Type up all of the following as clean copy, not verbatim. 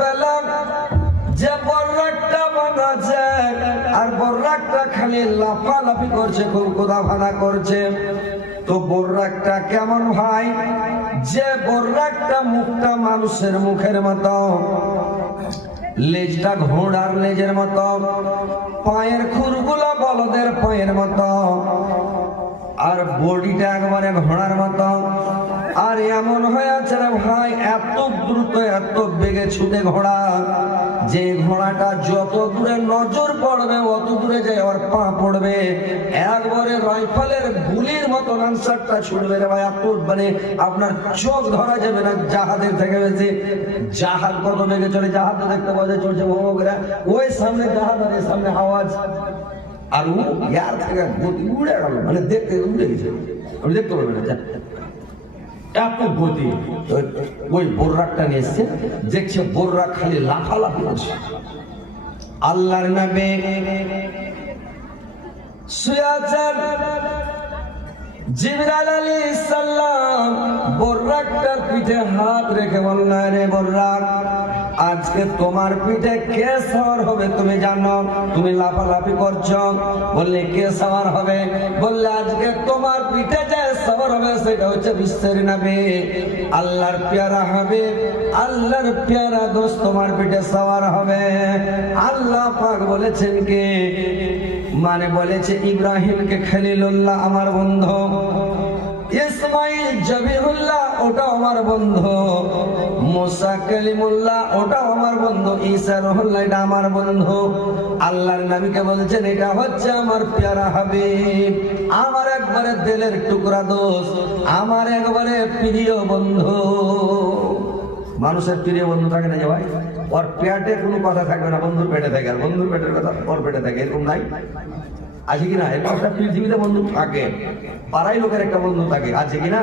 পেলাম যে বর্রাকটা বানাচ্ছে আর বর্রাকটা খালি লাফালাফি করছে, খুব কোদাভানা করছে। তো বর্রাকটা কেমন ভাই? যে বর্রাকটা মুখটা মানুষের মুখের মতো, লেজটা ঘোড়ার লেজের মতো, পায়ের খুরগুলা বলদের পায়ের মতো, আর বডিটা একবারে ঘোড়ার মতো। আর এমন হয়ে আছে রে ভাই, এত দ্রুত এত বেগে ছুটে ঘোড়া, যে ঘোড়াটা যত দূরে নজর পড়বে অত দূরে যায় আর পা পড়বে, একবারে রাইফেলের গুলির মতো আনসারটা ছুটবে রে ভাই। এত মানে আপনার চোখ ধরা যাবে না জাহাজের থেকে বেশি। জাহাজ কত বেগে চলে, জাহাজ দেখতে পাওয়া যায় চলছে ভোমরা, ওই সামনে জাহাজ আর এই সামনে আওয়াজ, আর ও ইয়ার থেকে গতি উড়ে গেল, মানে দেখতে উড়ে গেছে, আমি দেখতে পারবেন না এত গতি। ওই বোর্রাকটা নিয়ে এসছে, দেখছে বোর্রাক খালি লাফালাফি করছে। আল্লাহর নবী শুয়ে আছেন, জিবরাইল আলাইহিস সালাম বোর্রাকটার পিঠে হাত রেখে বললেন, রে বোর্রাক, আজকে তোমার পিঠে কে সওয়ার হবে তুমি জানো? তুমি লাফালাফি করছো। বললে কে সওয়ার হবে? বললে আজকে তোমার পিঠে যে সওয়ার হবে সেটা হচ্ছে বিশ্বের নবী, আল্লাহর পেয়ারা হবে, আল্লাহর পেয়ারা দোস্ত তোমার পিঠে সওয়ার হবে। আল্লাহ পাক বলেছেন কে? মানে বলেছে ইব্রাহিমকে খলিলুল্লাহ আমার বন্ধু, ইসমাইল জবিহুল্লাহ ওটা আমার বন্ধু, মুসা কালিমুল্লাহ ওটা আমার বন্ধু, ঈসা রুহুল্লাহ এটা আমার বন্ধু। আল্লাহর নবীকে বলছেন এটা হচ্ছে আমার পেয়ারা হাবিব, আমার একবারে দিলের টুকরা দোস্ত, আমার একবারে প্রিয় বন্ধু। মানুষের প্রিয় বন্ধু থাকে না যে ভাই, ওর পেটে কোনো কথা থাকবে না, বন্ধুর পেটে থাকে, আর বন্ধুর পেটের কথা ওর পেটে থাকে, এরকম নাই? আছে কিনা? এরকম একটা পৃথিবীতে বন্ধু থাকে, পাড়াই লোকের একটা বন্ধু থাকে, আছে কিনা?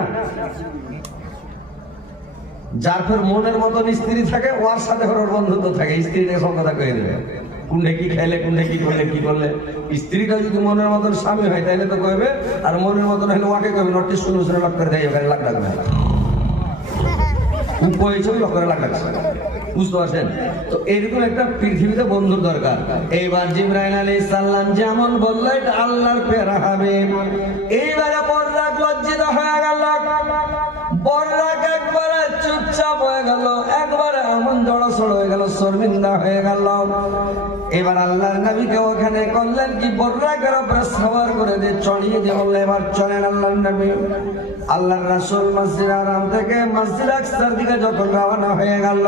যার ফের মনের মতন স্ত্রী থাকে, ওর সাথে ওর বন্ধুত্ব থাকে, স্ত্রীকে সব কথা কয়ে দেবে, কোনটা কি খাইলে, কোনটা কি করলে, কি করলে। স্ত্রীটা যদি মনের মতন স্বামী হয় তাহলে তো কইবে, আর মনের মতন হলে ওকে কইবে নোটিশ শুনে শুনে লক করে দেয়, ওখানে লাখ লাগবে, বুঝতে পারছেন? তো এরকম একটা পৃথিবীতে বন্ধুর দরকার। এইবার জিবরাইল আলাইহিস সালাম যেমন বললো এটা আল্লাহর পেয়ারা হাবিব, এইবারে বর্রাক লজ্জিত হয়ে গেল, বর্রাক একবারে চুপচাপ হয়ে গেল, একবারে এমন জড়সড় হয়ে গেল, শর্মিন্দা হয়ে গেল। এবার আল্লাহর নবীকে ওখানে করলেন কি, বর্রাকের উপরে সওয়ার করে দিয়ে চড়িয়ে দিয়ে বললেন এবার চলেন আল্লাহর নবী। আল্লাহর রাসূল মসজিদ আরাম থেকে মসজিদ আকসার দিকে যখন রওনা হয়ে গেল,